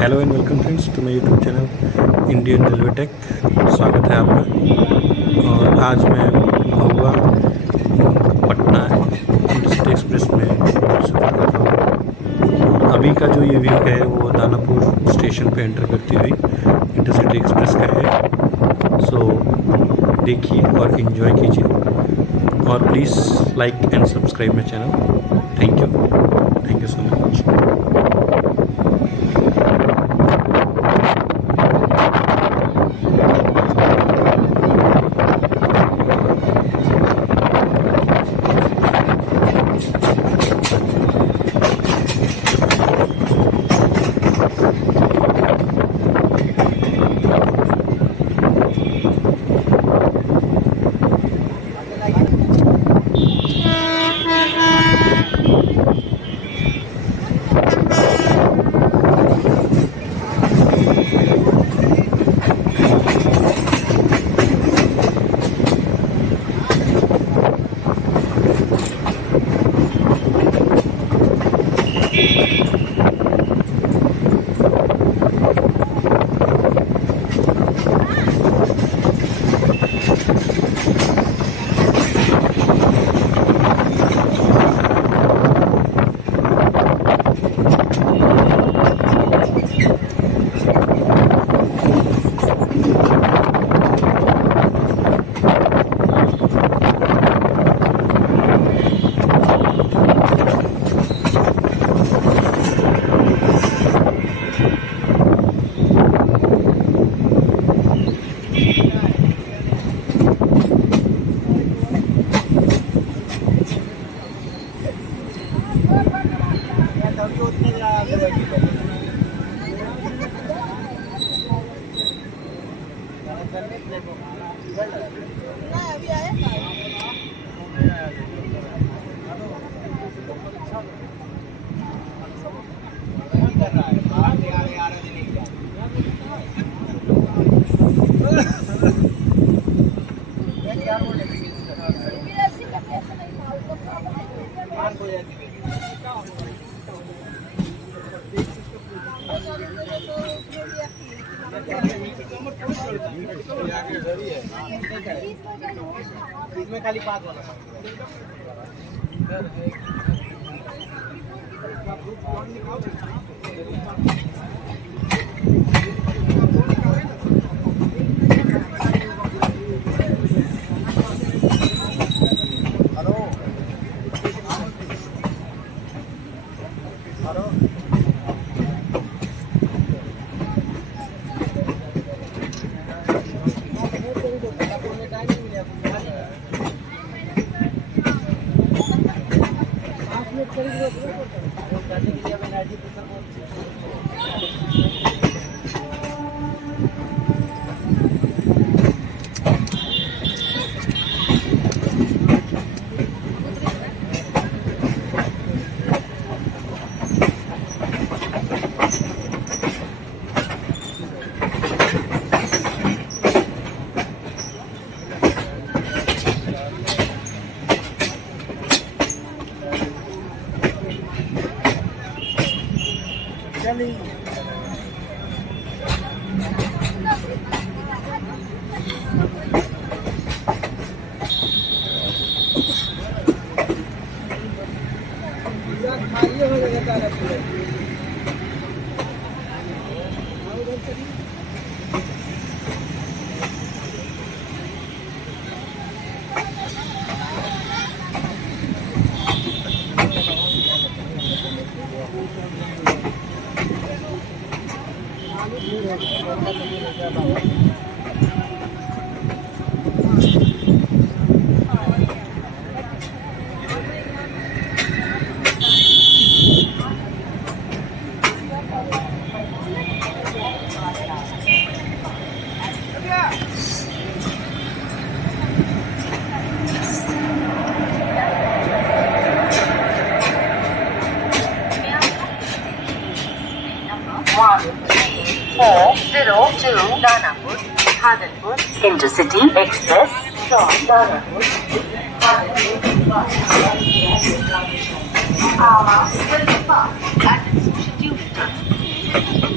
Hello and welcome friends to my YouTube channel Indian railway tech. स्वागत है आपका। और आज मैं भभुआ पटना इंटरसिटी एक्सप्रेस में सफ़र कर रहा हूँ। अभी का जो ये व्यू है वो दानापुर स्टेशन पे एंटर करती हुई इंटरसिटी एक्सप्रेस का है। सो देखिए और इन्जॉय कीजिए और please like and subscribe my channel. Thank you so much. इसमें खाली 5 वाला चली। खाली हो जाएगा Danapur, Danapur, Intercity Express from Danapur, will depart at its scheduled time.